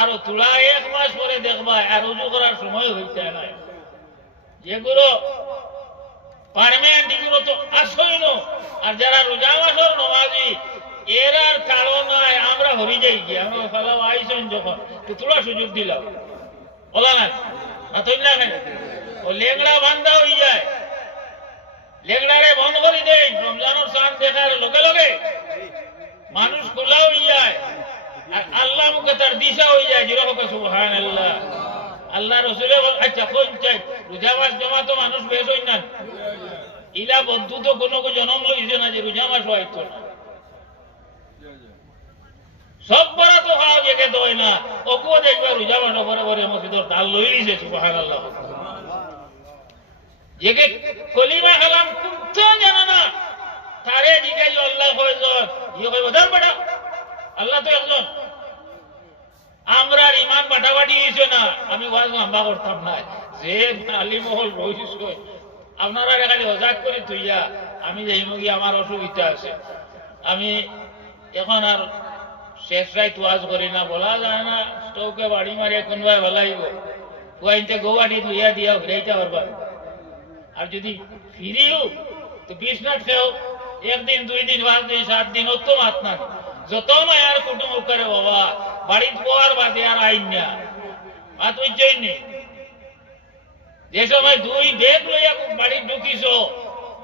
আর তোলা 1 মাস পরে দেখবা আর রুজু করার সময় হইতে নাই। যেগুলো পারমানেন্ট এগুলো তো আসই না। আর যারা রোজা মাসের নমাজি এরা কারো নাই, আমরা হরি যাই গিয়ে আমরা ফেলাও আইসন যখন তো তোলা সুযোগ দিলাম বলা না তুই না কেন ও লেংড়া বান্ধা হয়ে যায়, লেংড়ারে বন্ধ করে দেয় রমজানের চাঁদ দেখার লগে লগে মানুষ খোলা হয়ে যায় আর আল্লাহ মুখে তার দিশা হয়ে যায়। যেরকম সুবহানাল্লাহ আল্লাহ রসুলের আচ্ছা কোন চাই রোজা মাস জমা তো মানুষ বেশ হই না, ইলা বন্ধু তো কোনো জনম লইছে না যে রোজা মাস হইতো না। সব বড় তো খাওয়া জেগে তো হয় না, ওকেও দেখবে রোজা মাস পরে পরে মসজিদের ডাল লই লিছে সুবহানাল্লাহ। জেগে কলিমা কালাম কুমতে জানা না তারে জিজ্ঞাই আল্লাহ কয়জন, ইয়ে কইব ধর বেটা আল্লাহ তো একজন। আমরা ইমান বাটাবাটি হয়েছে না, আমি ওয়াজ লম্বা করতাম না, যে আলিমহল রহিস আপনারা খালি হজাক করে তুইয়া আমি যাইমগি আমার অসুবিধা আছে, আমি এখন আর শেষ রাত ওয়াজ করি না, বলা যায় না স্টোকে বাড়ি মারিয়া কোনবাই ভালাইব কুয়াইতে গোবাটি লইয়া দিয়া ঘুরাইতে পারবা। আর যদি ফিরিও তো 20 মিনিট খেও, 1 দিন 2 দিন 5 দিন 7 দিন অত মাত না, যত মায়ার কুটুম করে বাবা বাড়িতে পোয়ার বাদে আর আইন না মাত বুঝছই নি। যে সময় 2 বেগ লইয়া বাড়ি ঢুকিস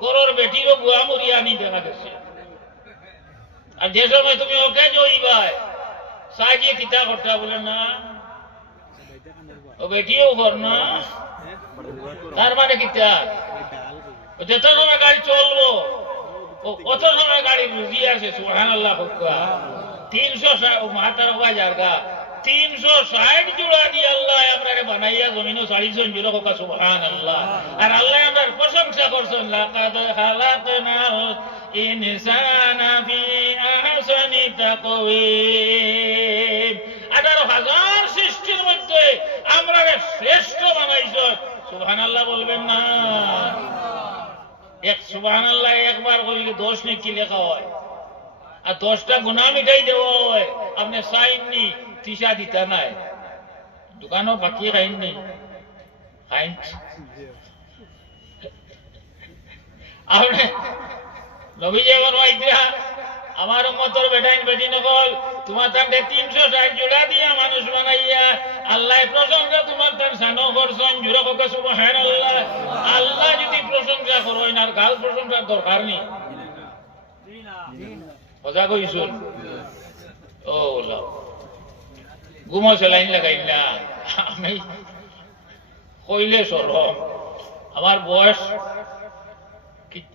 গরর বেটিরও বুয়া মরিয়া আনি দেখা গেছে, আর যে সময় তুমি ওকে জইবাই সাজিয়ে কিতা করতে বলে না ও বেটিও কর না, তার মানে কিতা যত সময় গাড়ি চলবো কত সময় গাড়ি রুজি আছে সুবহানাল্লাহ। 360 মাতার জায়গা 360 জোড়া দিয়ে আল্লাহ আমরা বানাইয়া জমিনও 40 জোড়া হোকা সুবহানাল্লাহ। আর আল্লাহ আমরা প্রশংসা করছেন লাকাদ খালাকনাল ইনসানা ফি আহসানি তাকওয়িম, 18,000 সৃষ্টির মধ্যে আমরা শ্রেষ্ঠ বানাইছেন সুবহানাল্লাহ বলবেন না। এক সুবহানাল্লাহ একবার কইলে 10 নেকি লেখা হয় আর 10টা গুনাহ মিটাই দেওয়া হয়। আপনি সাইননি তিসা দিতা নাই, দোকানও বাকি খাইননি খাইন আপনি নবী যেমন ওইটা আমার উম্মতের বেটাইন বেটি নকল তোমার তাকে 360 জোড়া দিয়া মানুষ বানাইয়া আল্লাহ প্রশংসা তোমার তার সানো করছেন জোড়া হোক সুবহানাল্লাহ। আল্লাহ যদি প্রশংসা করেন আর গাল প্রশংসার দরকার নেই, কথা কইছুন ও ঘুমো সেলাইন লাগাই না। আমি কইলে সরম আমার বয়স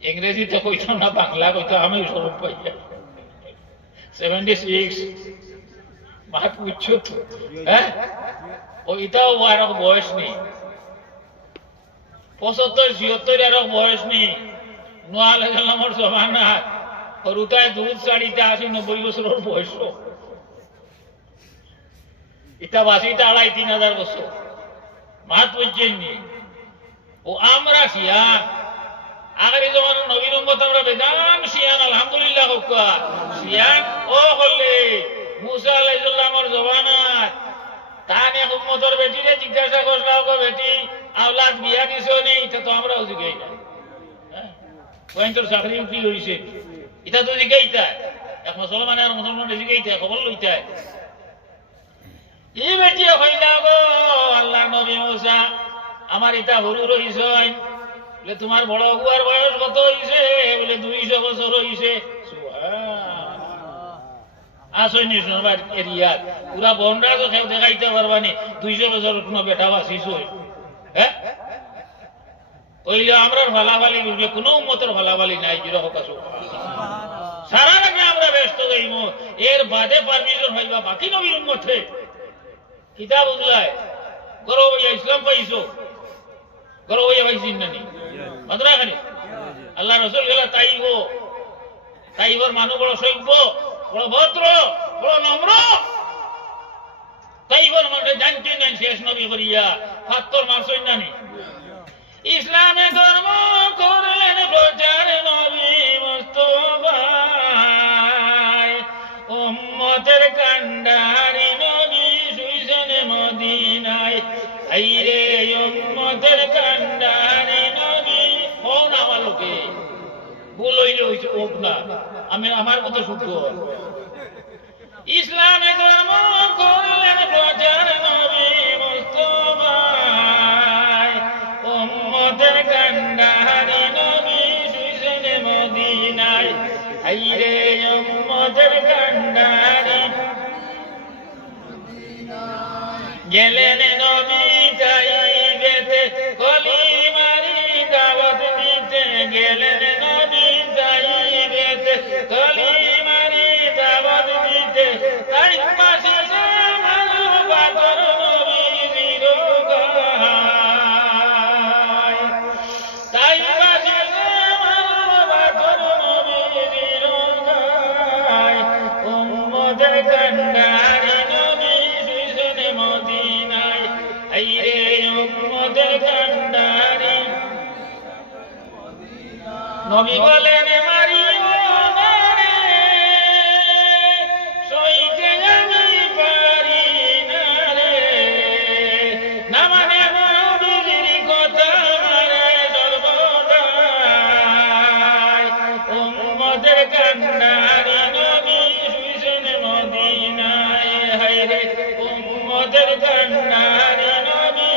ইংরেজিতে কইতো না বাংলা কইতো, আমি সরম পাইয়া 76 মাত বুঝছো তো হ্যাঁ ওইটাও আর বয়স নেই, 75-76 আর বয়স নেই। নোয়া লাগাল আমার জমানা সরুতায় দুধ চাড়িতে 80-90 বছরের বয়স, এটা বাসিটা 2,500-3,000 বছর মাত বুঝছেননি। ও আমরা শিয়ান আগামী জমানো নবীর উম্মত আমরা বেদান শিয়ান আলহামদুলিল্লাহ শিয়ান ও করলে মুসা আলাইহিস সালামের জমানাত তান এক উম্মতের বেটিরে জিজ্ঞাসা করলাম গো বেটি আওলাদ বিয়া দিছো নেই, এটা তো আমরাও জিগাই না পয়েন্টর চাকরি উঠি হইছে, এটা তো জিগাইতা এক মুসলমান আর মুসলমান জিগাইতা খবর লইতা এই বেটিয়ে হইলা গো আল্লাহ নবী মুসা আমার এটা হরু রইছেন বলে তোমার বড় বুয়ার বয়স কত হইছে বলে 200 বছর হইছে। আসনি শোনবার এরিয়াত পুরা বন্ডা তো কেউ দেখাইতে পারবানি 200 বছর কোনো বেটা বাসিস হ্যাঁ ওইলে আমরা ভালাভালি বুঝলে কোনো উম্মতের ভালাভালি নাই যেরকম সারা লাগে আমরা ব্যস্ত যাইব এর বাদে পারমিশন হইবা বাকি নবীর উম্মতে কিতাব বুঝলায় গরো হইয়া ইসলাম পাইছো গরো হইয়া পাইছি না নি মাদ্রাখানি আল্লাহ রসুল গেলা তাইবর মানুষ বড় সভ্য বড় ভদ্র বড় নম্র, তাইবর মানে জানতে নেন শেষ নবী করিয়া ফাত্তর মারছই না নি। ইসলামে ধর্ম করলেন প্রচার নবী মুস্তাফা উম্মতের কান্ডারি নবী শুইছে আইরে উম্মতের কান্ডারি নবী কোন আমার লোকে ভুল হইলে হইছে হোক না আমি আমার কথা শুদ্ধ ইসলামে ধর্ম করলেন প্রচার নবী মুস্তাফা উম্মতের কান্ডারি নবী শুইছেন মদিনায় আইরে উম্মতের কান্ডারি গেলেন নবী যাইবেতে কলিমারি দাওয়াত দিতে গেলেন নবী যাইবেতে কলিমারি দাওয়াত দিতে তাই পাশে আমার বাদর নবী জিরোগায় তাই পাশে আমার বাদর নবী জিরোগায় উম্মতের কান্ডারি নবী শুইছেন মদিনায় আইরে উম্মতের কান্ডারি নবী বলেন মারিও না রে সইতে আমি পারি না রে না মানে নবীর কথা মারে সর্বদাই উম্মতের কান্ডারি নবী শুইছেন মদিনায় হায়রে উম্মতের কান্ডারি নবী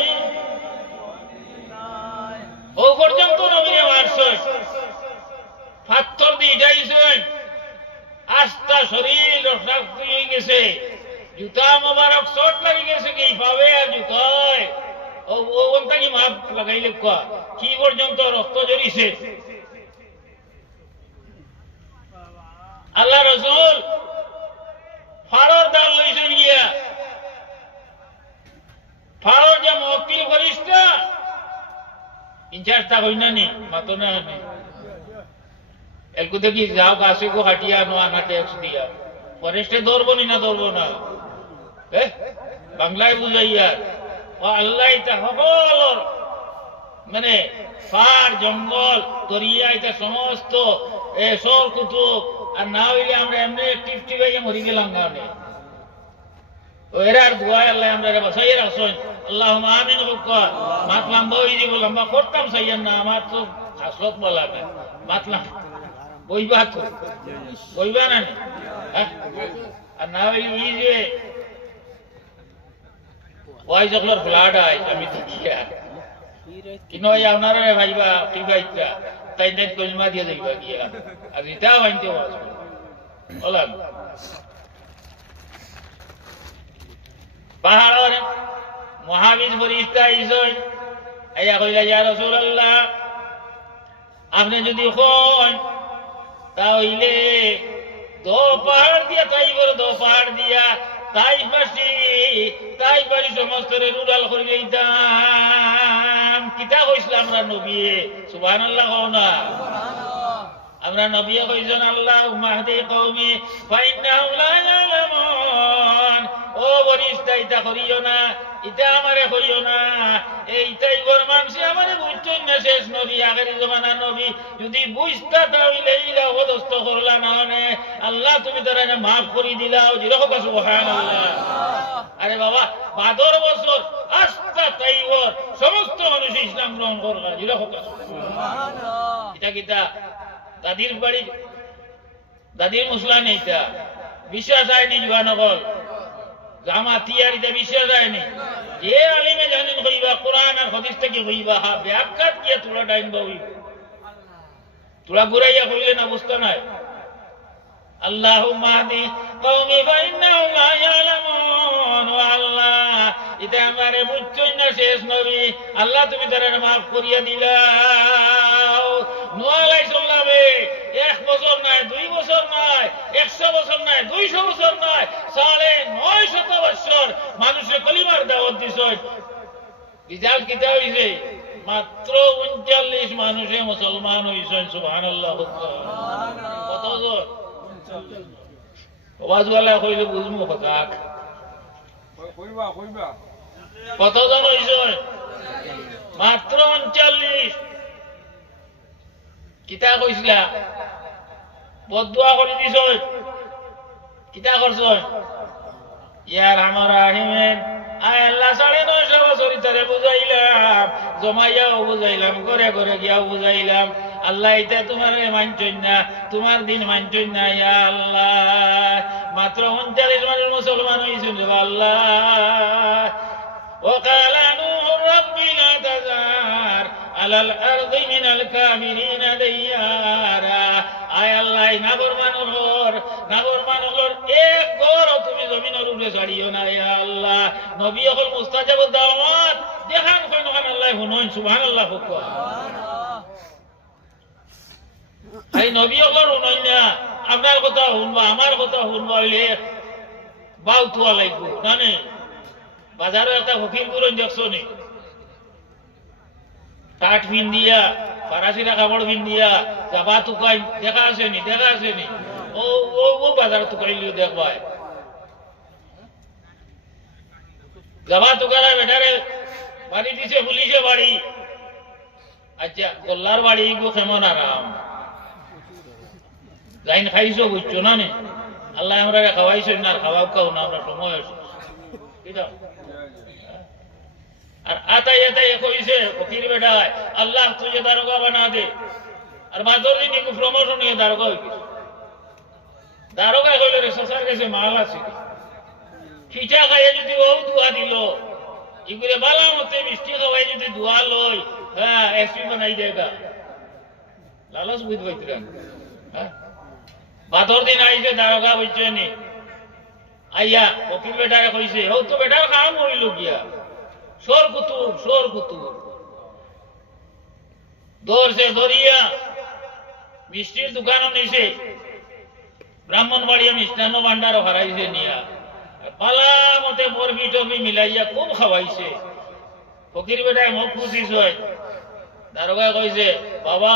ও পর্যন্ত নবীরে মারছেন পাথর দিয়ে যাইছেন আস্থা শরীর রক্তাক্ত হয়ে গেছে জুতা মোবারক চোট লাগি গেছে কি পাবে আর জুতায় ওটা কি মাপ লাগাইলে কি পর্যন্ত রক্ত জড়িছে আল্লাহ রসুল ফারর দাল লইছেন গিয়া ফারর যে মকিল ফরিস্তা ইনচার্জটা হই না নি মাতো না একটু দেখি যাও গাছে গো হাটিয়া নো আনা ট্যাক্স দিয়া ফরেস্টে ধরবো নি না ধরবো না বাংলায় বুঝাইয়া ও আল্লাহ এটা সকলর মানে পাহাড় জঙ্গল দরিয়া এটা সমস্ত সর কুতুব আর না হইলে আমরা এমনি টিপটি ভাইয়া মরি গেলাম গানে এরার দোয়া আল্লাহ আমরা বাসাই রাখছেন আল্লাহ আমিন মাত লম্বা হয়ে দিব লম্বা করতাম সাইয়ান না আমার তো হাসলত বলা না মাত বইবা তো বইবা না আর না হইলে ই যে ওই যখন ফ্লাড হয় আমি দেখিয়া কিন্তু ওই আপনারা ভাইবা কি ভাইটা তাই তাই কলমা দিয়ে যাইবা গিয়া আর এটা ভাইতে বললাম পাহাড়ের মহাবীর ফরিস্তা আইসই আইয়া কইলা ইয়া রাসূলুল্লাহ আপনি যদি হন তাহলে দো পাহাড় দিয়া তাই পাশি সমস্ত রুডাল করে দিতাম কিতা কইছিল আমরা নবী সুবহানাল্লাহ কও না আমরা নবী কইছেন আল্লাহুম্মা হাদি কওমি ফাইন্নাহুম লা ইয়ালামুন ও ফরিস্তা এটা করিও না এটা আমারে কইও না এইটাই গর মানুষে আমারে বুঝছেন না শেষ নবী আগের জমানার নবী যদি বুঝতা তাহলে এইলা অবদস্ত করলা না মানে আল্লাহ তুমি তারা মাফ করে দিলাও যেরকম সুবহানাল্লাহ আরে বাবা 12 বছর আস্থা তাইওর সমস্ত মানুষ ইসলাম গ্রহণ করলা যেরকম সুবহানাল্লাহ এটা কিতা দাদির বাড়ি দাদির মুসলা নেইটা বিশ্বাস হয়নি জুয়ানগল জামাতিয়ারিতে বিশ্বাস হয়নি যে আলিমে জানেন হইবা কোরআন আর হাদিস থেকে হইবা হা ব্যাখ্যাত কি তোরা টাইম বাউই তোরা ঘুরাইয়া কইলে না বুঝতো না আল্লাহুম্মা হাদি কওমি ফাইন্নাহুম লা ইয়ালামুন ওয়া আল্লাহ এটা আমারে বুঝছই না শেষ নবী আল্লাহ তুমি তারা মাফ করিয়া দিলাও নূহ আলাইহিস সালামে 1 বছর নয় 2 বছর নয় 100 বছর নয় 200 বছর নয় 950 বছর মানুষে কলিমার দাওয়াত দিছে রিজাল্ট কিতা হইছে মাত্র 39 মানুষে মুসলমান হইছেন সুবহানাল্লাহ সুবহানাল্লাহ কতজন ওয়াজওয়ালা কইলে বুঝমু হতাক কইবা কতজন হইছেন মাত্র 39 কিতা কইছিলা বদদুয়া করে দিছ কিতা করছ ইয়ার আমার রাহিমেন আয় আল্লাহ 950 বছর তারে বুঝাইলাম, জমাইয়াও বুঝাইলাম, ঘরে ঘরে গিয়াও বুঝাইলাম। আল্লাহ এটা তোমার মানছই না, তোমার দিন মানছই না। ইয়া আল্লাহ, মাত্র 39 মানুষ মুসলমান হয়েছেন আল্লাহ। وقال نوح رب لا تذر على الارض من الكافرين ديارا। আয় আল্লাহ, নাফরমান হলোর এক গড় তুমি জমিনের উপরে ছাড়িও না। ইয়া আল্লাহ, নবী হল মুস্তাজাব দাওয়াত দেখান কই নখান আল্লাহ শুনুন। সুবহানাল্লাহ। এই নবী হল শুনুন না, আপনার কথা শুনবা, আমার কথা শুনবা হইলে বাউ তুয়া লাগবো জানে। বাজারে একটা ফকির গুরন দেখছো নি, কাঠ ভিন্দিয়া, ফারাসিরা কাপড় ভিন্দিয়া যাবা তুকাই, দেখা আসেনি? দেখা আসেনি? ও ও ও বাজার তুকাইলিও দেখবাই। যাবা তুকারা বেটারে বাড়ি দিছে পুলিশে বাড়ি। আচ্ছা, গোল্লার বাড়ি গো কেমন আরাম, লাইন খাইছো বুঝছো না নে? আল্লাহ আমরা খাওয়াইছো না, খাওয়াও খাও না, আমরা সময় আছে। আর আতাই আতাই কইছে ফকির বেটায়, আল্লাহ তুঝে দারোগা বানা দে। আর মাঝর দিন প্রমোশন নিয়ে দারোগা হয়ে গেছে। দারোগা হইলে রে শশার কাছে মাল আছে, খিচা খাইয়ে যদি ও দুয়া দিল, এগুলো বালা মতে মিষ্টি খাওয়াই যদি দুয়া লয়, হ্যাঁ এসপি বানাই দেগা। লালস বুঝ বইতরা। বাদর দিন আইছে দারোগা হইছে নি, আইয়া ফকির বেটারে কইছে, ও তো বেটার কাম হইল গিয়া, সোর কুতুব, সোর কুতুব। দৌড়ছে ধরিয়া মিষ্টির দোকানও নিছে, ব্রাহ্মণবাড়িয়া মিষ্টান্ন ভান্ডারও হারাইছে নিয়া, পালা মতে বরফি টরফি মিলাইয়া খুব খাওয়াইছে। ফকির বেটায় মুখ খুশি হয়। দারোগা কইছে, বাবা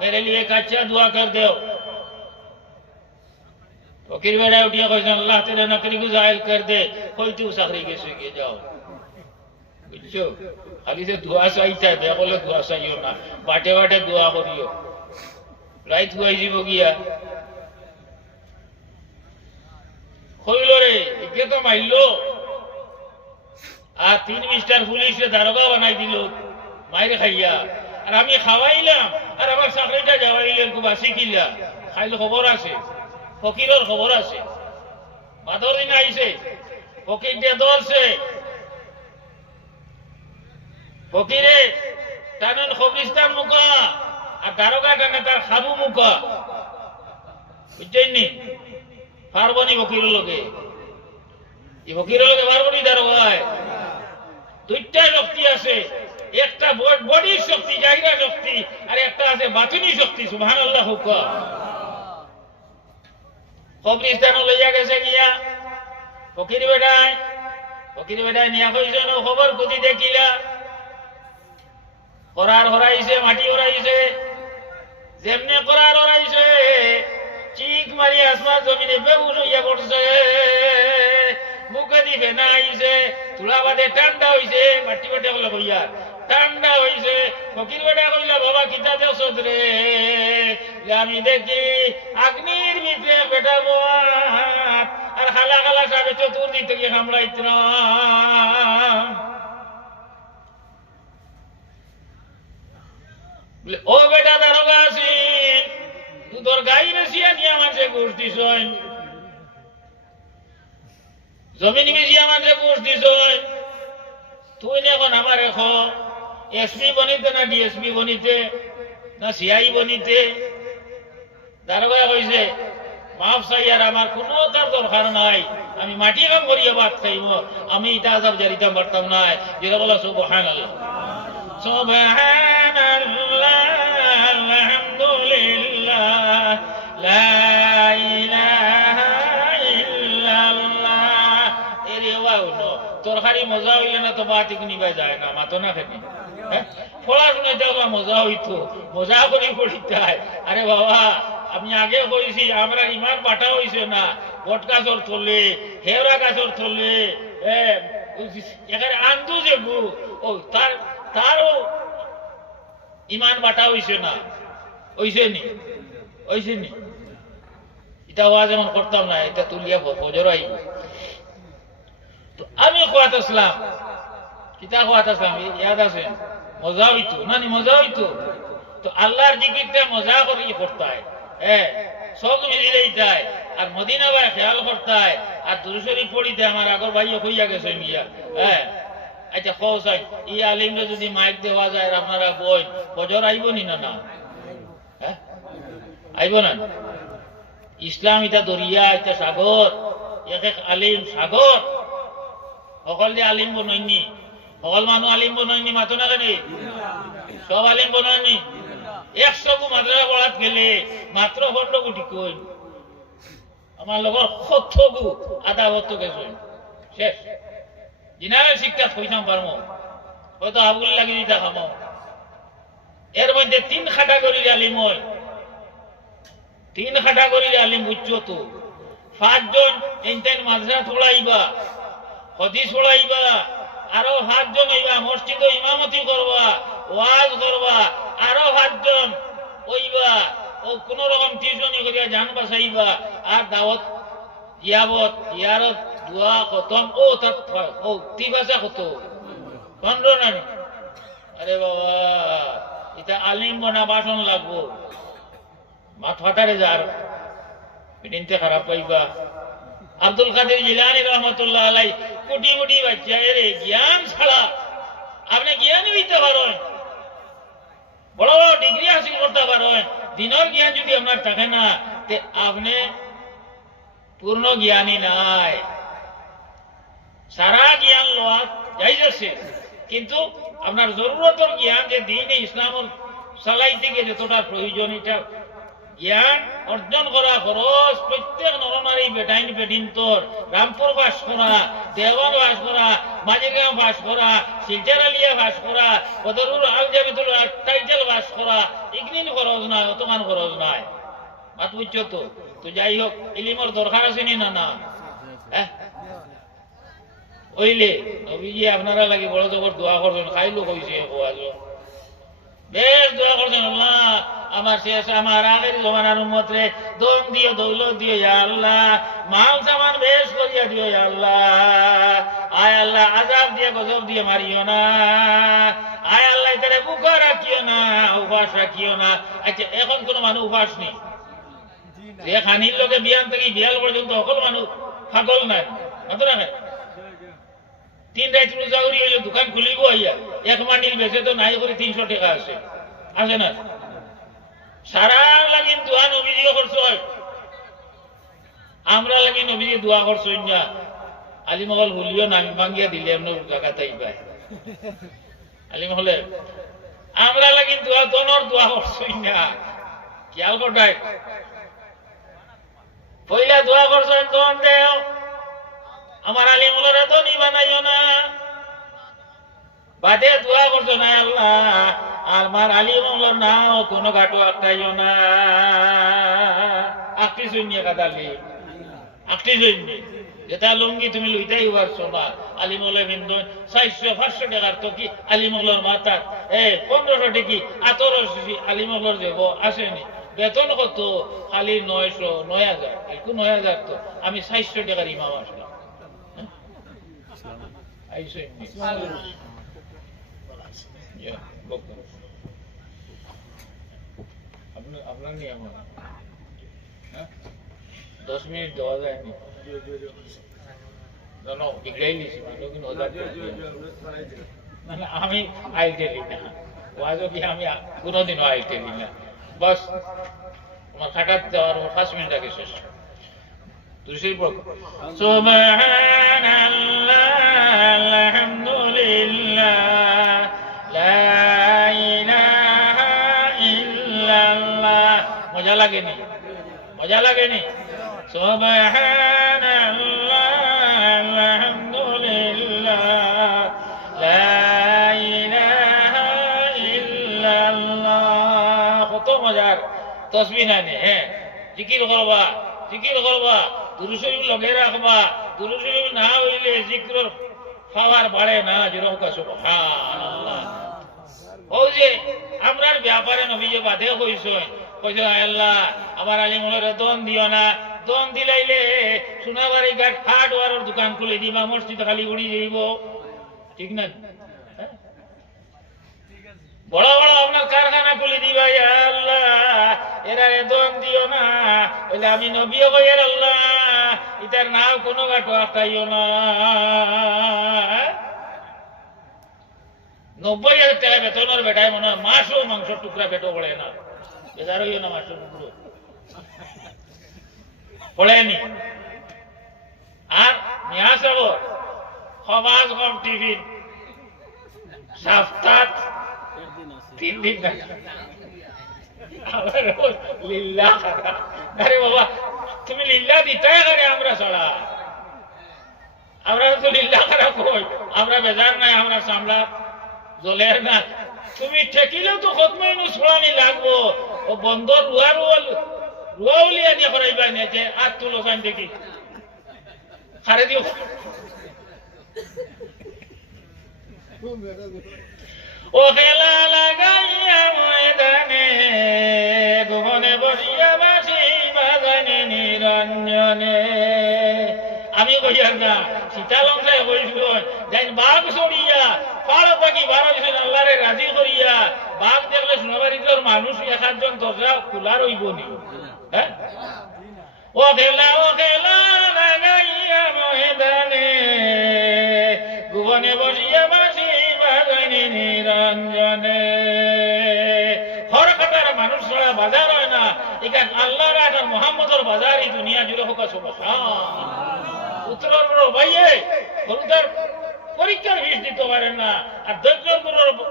মেরে লিয়ে এক আচ্ছা দুয়া কর দেও। ফকির বেটায় উঠিয়া কইছে, আল্লাহ তেরে নকরি কো জায়েল কর দে, কই তু চাকরি কে সুইকে যাও। বুঝছো, খালি যে দোয়া চাইতা দেখলে দোয়া চাইও না, বাটে বাটে দোয়া করিও। রাইত হুয়াই যাব গিয়া কইল রে একে তো মাইল, আর 3 মিস্টার পুলিশে দারোগা বানাই দিল মাইরে খাইয়া। আর আমি খাওয়াইলাম, আর আমার চাকরিটা যাওয়াইলেন খুব আসি কিলা। খাইলে খবর আছে, ফকিরের খবর আছে। বাদর দিন আইছে, ফকির দিয়ে ধরছে, ফকিরে টানেন খবরিস্তান মুখা, আর দারোগা টানে তার খাবু মুখা। বুঝছেননি? পারবনি ফকিরের লোকে, এই ফকিরের লোকে পারবনি দারোগায়। দুইটা শক্তি আছে, একটা বডির শক্তি, জায়গা শক্তি, আর একটা আছে বাতুনি শক্তি। সুবহানাল্লাহ। খবরিস্তান লইয়া গেছে গিয়া ফকির বেটায় নিয়া কইছে, খবর কদি দেখিলা? করার হরাইছে, মাটি হরাইছে, যেমনি করার হরাইছে চিক মারি আসমান জমিনে বেউস হইয়া পড়ছে, মুখে দিবে না আইছে, তুলা বাদে ঠান্ডা হইছে, মাটি বাটে বলে কইয়া ঠান্ডা হইছে। ফকির বেটা কইলা, বাবা কিতা দেও রে? আমি দেখি আগ্নির ভিতরে বেটা বাত, আর খালা খালা সাবে চতুর্দিক থেকে কামড়াইতাম। ও বেটা দারোগা আছেন, তুই তোর গাই বেশিয়া নিয়ে আমাকে ঘুষ দিস, জমিন বেশিয়া আমাকে ঘুষ দিস, তুই এখন আমার এখন এসপি বনিতে না ডিএসপি বনিতে না সিআই বনিতে? দারোগা কইছে, মাফ চাই, আর আমার কোনো তার দরকার নাই, আমি মাটি কাম করিয়া ভাত খাইব, আমি ইটা আজাব জারিতাম পারতাম না। যেটা বলা সুবহানাল্লাহ, সুবহানাল্লাহ, আলহামদুলিল্লাহ, লা ইলাহা ইল্লাল্লাহ। এরে ওয়াও তরকারি মজা হইলে না তো বাতি নিবাই যায় না, মাতো না খেতে। পড়াশোনা যাওয়া মজা হইতো, মজা করে পড়িতে হয়। আরে বাবা, আমি আগে কইছি আমরা ইমান বাটা হইছে না, বট গাছর থলে, হেওড়া গাছর থলে, এখানে আন্দু যে গু, ও তারও ইমান বাটা হইছে না। হইছে নি? হইছে নি? এটা ওয়া যেমন করতাম না, এটা তুলিয়া ফজর আইব। তো আমি কোয়াত আসলাম, কিতা খাওয়াত আছে আমি ইয়াদ আছে মজা হইতো না নি মজা হইতো তো আল্লাহর জিকিরটা মজা করে করতে হয় হ্যাঁ সব মিলিলেই যায় আর মদিনা ভাই খেয়াল করতে হয় আর দুরুশরী পড়িতে আমার আগর ভাইও হইয়া গেছে মিয়া হ্যাঁ আচ্ছা খোঁজ ই আলিমরে যদি মাইক দেওয়া যায় আপনারা বই ফজর আইব নি না না হ্যাঁ আইব না ইসলাম এটা দরিয়া এটা সাগর এক এক আলিম সাগর সকল যে আলিম বনয়নি সকল মানুষ আলিম বনয়নি মাতো না কেন সব আলিম বনয়নি 100 মাদ্রাসা পড়াত গেলে মাত্র 15 কোটি কই আমার লগর কতগু আধা বছর গেছে শেষ জিনারের শিক্ষা হইতাম পারমো হয়তো আবুল লাগি দিতা খামো এর মধ্যে 3 ক্যাটাগরির আলিম হয় 3 ক্যাটাগরির আলিম বুঝছো তো 5 জন ইনতেন মাদ্রাসা পড়াইবা হাদিস পড়াইবা আরো 5 জন হইবা মসজিদে ইমামতি করবা ওয়াজ করবা আরো 5 জন হইবা ও কোন রকম টিউশনি করিয়া জান বাঁচাইবা আর দাওয়াত ইয়াবত ইয়ারত দোয়া খতম ও তাত ও তিবাসা কত 15 নানি আরে বাবা এটা আলিম বনা বাসন লাগবো মাথাটারে যার পিটিনতে খারাপ পাইবা আব্দুল কাদের জিলানী রহমতুল্লাহ আলাই কোটি কোটি বাচ্চা এর জ্ঞান ছাড়া আপনি জ্ঞান হইতে পারেন বড় বড় ডিগ্রি হাসিল করতে পারেন দিনের জ্ঞান যদি আপনার থাকে না তে আপনি পূর্ণ জ্ঞানী নাই সারা জ্ঞান লওয়া যাইতেছে কিন্তু আপনার জরুরতর জ্ঞান যে দিনে ইসলামের চালাইতে গিয়ে যতটা প্রয়োজন এটা জ্ঞান অর্জন করা খরচ প্রত্যেক নরনারী বেটাইন বেটিন্তর রামপুর বাস করা দেওয়ান বাস করা মাঝিরগাঁও বাস করা শিলচর আলিয়া বাস করা বদরুল আলজাবিদুল টাইটেল বাস করা ইগনিন খরচ নাই অতমান খরচ নাই মাত বুঝছো তো তো যাই হোক ইলিমর দরকার আছে নি না না হ্যাঁ ওইলে নবীজি আপনারা লাগে বড় জবর দোয়া করছেন খাইলো কইছে বেশ দোয়া করছেন আল্লাহ আমার শেষ আমার আগের জমানার উম্মতরে দম দিও দৌলত দিও ইয়া আল্লাহ মাল সামান বেশ করিয়া দিও ইয়া আল্লাহ আয় আল্লাহ আযাব দিয়ে গজব দিয়ে মারিও না আয় আল্লাহ এটারে বুকা রাখিও না উপাস রাখিও না আচ্ছা এখন কোন মানুষ উপাস নেই যে খানির লোকে বিয়ান থেকে বিয়াল পর্যন্ত সকল মানুষ পাগল নাই মাত্র না 3 রাত রোজা করি হইলে দোকান খুলিব আইয়া 1 মান্ডিল বেচে তো নাই করে 300 টাকা আছে আছে না সারা লাগি দোয়া নবীজি করছো আমরা লাগি নবীজি দোয়া করছো না আলিমহল হুলিও নামি ভাঙ্গিয়া দিলে এমন জায়গাতেই পায় আলিমহলে আমরা লাগি দোয়া দনর দোয়া করছো না খেয়াল করটাই পয়লা দোয়া করছো দন দেও আমার আলিমহলের তো নি বানাইও না বাদে দোয়া করছো না আল্লাহ আমার আলিমহলের নাও কোনো ঘাটু আটকাইও না আকটি শুনিয়ে কাদালি আকটি শুনি যেটা লুঙ্গি তুমি লইতেই পারছো না আলিমহলে কিন্তু 400-500 টাকার তো কি আলিমহলের মাথা 1500 টাকি আতর আলিমহলের দেব আসেনি বেতন কত খালি 900-9000 একটু 9000 তো আমি 400 টাকার ইমাম আসলাম আপনার নিয়ে আমার 10 মিনিট দেওয়া যায়নি বিগড়াই নিছি আমি আইটেলি না ওয়াজও কি আমি কোনোদিনও আইটেলি না বাস আমার খাটাত দেওয়ার 5 মিনিট আগে শেষ তুই পড় সুবহানাল্লাহ আলহামদুলিল্লাহ লা ইলাহা ইল্লাল্লাহ মজা লাগেনি সুবহানাল্লাহ আলহামদুলিল্লাহ লা ইলাহা ইল্লাল্লাহ কত মজার তাসবিহ নানি হ্যাঁ জিকির করবা দুরূদ শরীফ লগে রাখবা দুরূদ শরীফ না হইলে জিকিরের পাওয়ার বাড়ে না যেরকম সুবহানাল্লাহ ও যে আমরার ব্যাপারে নবীজি বাদে কইছে আল্লাহ আমার আলিমহলের দন দিও না দন দিলাইলে সোনাবাড়ি ঘাট হার্ডওয়ারের দোকান খুলে দিবা মসজিদ খালি উড়ি যাইব ঠিক না? বড় বড় আপনার কারখানা খুলে দিবা, আল্লাহ এরা দন দিও না, বলে আমি নবীও কইয়ার আল্লাহ ইতার নাও কোনো গাটো আটাইও না। 90,000 টাকা বেতনের বেটায় মনে হয় মাছও মাংসের টুকরা পেটও পড়ে না, বেজার হইও না, মাংসের টুকরো পড়েনি। আর নিয়া যাব সমাজ কম টিফিন সপ্তাহ 3 দিন লিল্লা। আরে বাবা তুমি লিল্লা দিতে করে আমরা ছড়া, আমরা তো লিল্লা খারাপ কই, আমরা বেজার নাই, আমরা সামলা জলের না। তুমি ঠেকিলেও তো খতমাইনু ছড়ানি লাগবো, ও বন্দর রুয়া উলিয়া দিয়ে করাইবা না যে আর তুলো চান দেখি খারে দিও। ও খেলা লাগাইয়া ময়দানে গোপনে বসিয়া বাসি বাজানে নিরঞ্জনে। আমি কইয়ার না সীতালঙ্কায় কইছিল যাই বাঘ সরিয়া পাড়ো থাকি 12 দিন আল্লাহরে রাজি করিয়া বাঘ দেখলে সোনাবাড়ির মানুষ 1-8 দরজা খোলা রইব নি। হ্যাঁ ও খেলা লাগাইয়া ময়দানে গোপনে বসিয়া বাসি বাজানে নিরঞ্জনে। হরকাটার মানুষ ছাড়া বাজার হয় না, এখান আল্লাহর আর মোহাম্মদের বাজার এই দুনিয়া জুড়ে হোক সমস্যা। উত্তরের বড় ভাইয়ে হলুদার পরীক্ষার ফিস দিতে পারেন না, আর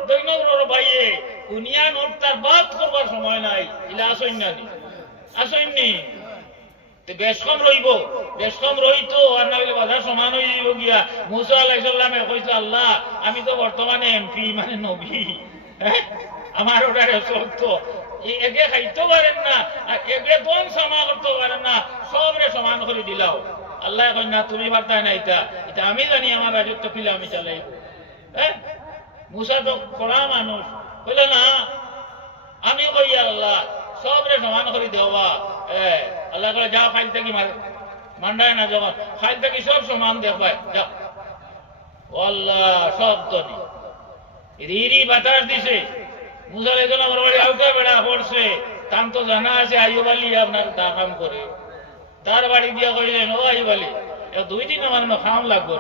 দৈনগুলোর ভাইয়ে দুনিয়া নোট তার বাদ করবার সময় নাই, এলা আসেননি বেশ কম রইব, বেশ কম রইতো আর না হইলে বাজার সমান হয়ে যাব গিয়া। মুসা আলাইহিস সালামে কইছে আল্লাহ আমি তো বর্তমানে এমপি মানে নবী, আমার ওটারে চলতো এগে খাইতে পারেন না, আর এগে দন সামা করতে পারেন না, সবরে সমান করে দিলাও। আল্লাহ কই না তুমি পারতাই না, এটা আমি জানি, আমার রাজত্ব ফিলে আমি চালাই। হ্যাঁ মুসা তো কড়া মানুষ, বলে না আমি কই আল্লাহ সবরে সমান করে দেওয়া। আল্লাহ করে যাও ফাইল থেকে মান্ডায় না, যখন ফাইল থেকে সব সমান দেখবাই যাও। আল্লাহ সব তো রিরি বাতাস দিছে, মুসা আলাইহিস সালাম বাড়ি আউটা বেড়া পড়ছে, তাম তো জানা আছে আইয়ুব আলী আপনার দা কাম করে, তার বাড়ি দিয়া কইলেন ও আইয়ুব আলী 2 দিন আমার খাম লাগবো।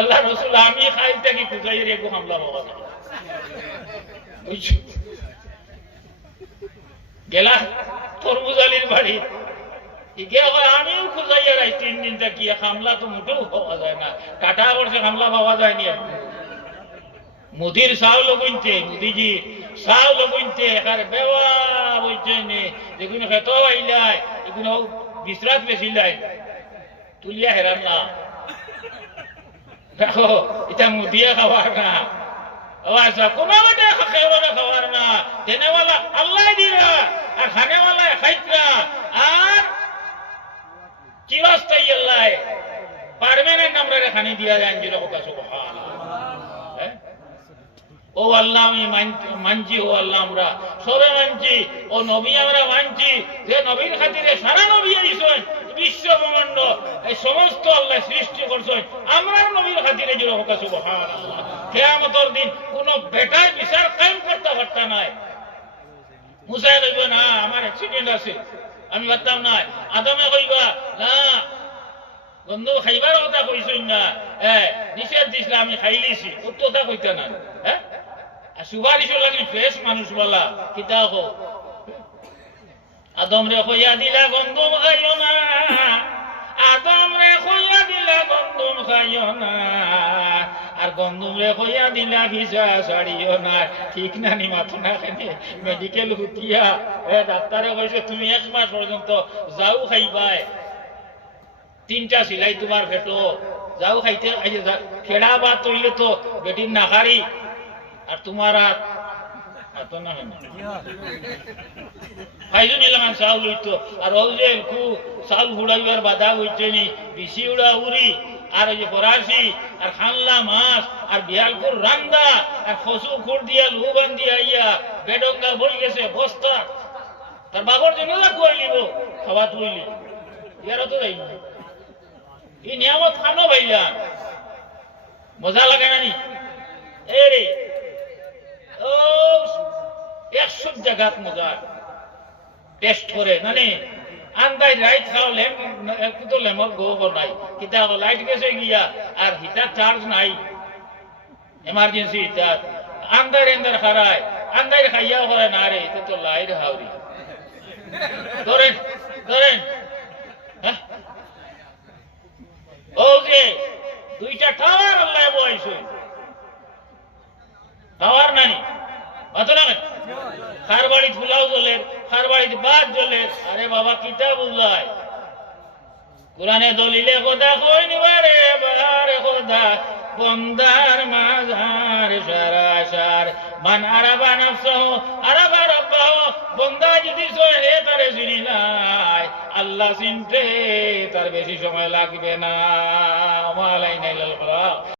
আল্লাহ রসুল আমি খাইল থেকে খুঁজাই রেখো হামলা বাবা বুঝছো। গেলা তরমুজ আলীর বাড়ি, আমিও খুঁজাইয়া রাই 3 দিন থাকিয়া, খামলা তো মোটেও পাওয়া যায় না, কাটা করছে খামলা পাওয়া যায়নি। মুদির চাউল কিনতে, মুদিজি চাউল কিনতে একার বেওয়া বলছে যেগুলো খেত আইলাই এগুলো বিশ্রাত বেশিলাই তুলিয়া হেরান না। দেখো এটা মুদিয়া খাওয়ার না, আচ্ছা কোনো খাওয়ার না, দেনেওয়ালা আল্লাহ দিরা আর খানেওয়ালা খাইতরা, আর চিরস্থায়ী আল্লাহ পারমানেন্ট আমরা খানি দিয়া যায়। ও আল্লাহ আমি মানছি, ও আল্লাহ আমরা সবে মানছি, ও নবী আমরা মানছি, যে নবীর খাতিরে সারা নবী আইছেন, বিশ্ব ব্রহ্মাণ্ড এই সমস্ত আল্লাহ সৃষ্টি করছেন, আমরা নবীর খাতিরে জুড়ে হোক সুবহানাল্লাহ। কিয়ামতের দিন কোন বেটার বিচার কায়েম করতে পারতা নাই। মুসা কইব না আমার অ্যাক্সিডেন্ট আছে আমি পারতাম না, আদমে কইবা না বন্ধু খাইবার কথা কইছেন না, নিষেধ দিছিল আমি খাইলিছি, কত কথা কইতা না। হ্যাঁ সুপারিশ লাগি ফ্রেশ মানুষ বলা কিতা হো আদম রে কইয়া দিলা গন্ধম খাইও না, আদম রে কইয়া দিলা গন্ধম খাইও না, আর গন্ধম রে কইয়া দিলা ভিজা ছাড়িও না। ঠিক না নি মাথো না কেনে মেডিকেল হুতিয়া ডাক্তারে কইছে তুমি 1 মাস পর্যন্ত যাও খাইবাই, 3টা সিলাই তোমার ভেটো যাও খাইতে খেড়া বাত হইলে তো বেটির নাখারি, আর তোমার খাইছো নিলাম চাউল হইতো, আর ও যে চাউল ঘুড়াইবার বাধা হইছে নি, বিশি উড়া উড়ি, আর ওই যে ফরাসি, আর খানলা মাছ, আর বিয়ালপুর রান্দা, আর খসু খুর দিয়া লু বান্ধি আইয়া বেডঙ্গা বই গেছে বস্তা, তার বাবর জন্য কইলিব খাওয়া তুইলি ইয়ারও তো যাইব। এই নিয়ামত খানো ভাইয়া মজা লাগে না নি এরে ও 100 জায়গাত মজা টেস্ট করে মানে আন্দাই লাইট খাও লেম একটু তো লেমর গো নাই কিতা লাইট গেছে গিয়া আর হিটার চার্জ নাই এমার্জেন্সি হিটার আন্দার এন্দার খারায় আন্দার খাইয়াও করে না রে এটা তো লাইট হাওরি ধরেন ধরেন ও যে দুইটা টাওয়ার আল্লাহ বয়স টাওয়ার নানি অত না খার বাড়ি ফুলাও জ্বলে খার বাড়িতে বাদ জ্বলে আরে বাবা কিতা বুঝায় কোরআনে দলিলে খোদা কই নিবারে বারে খোদা বন্দার মাঝার সারাসার মান আরাবা নাফসাহু আরাবা রাব্বাহু বন্দা যদি সহে তারে চিনি নাই আল্লাহ চিনতে তার বেশি সময় লাগবে না। ওয়া আলাইনা ইল্লাল বালাগ।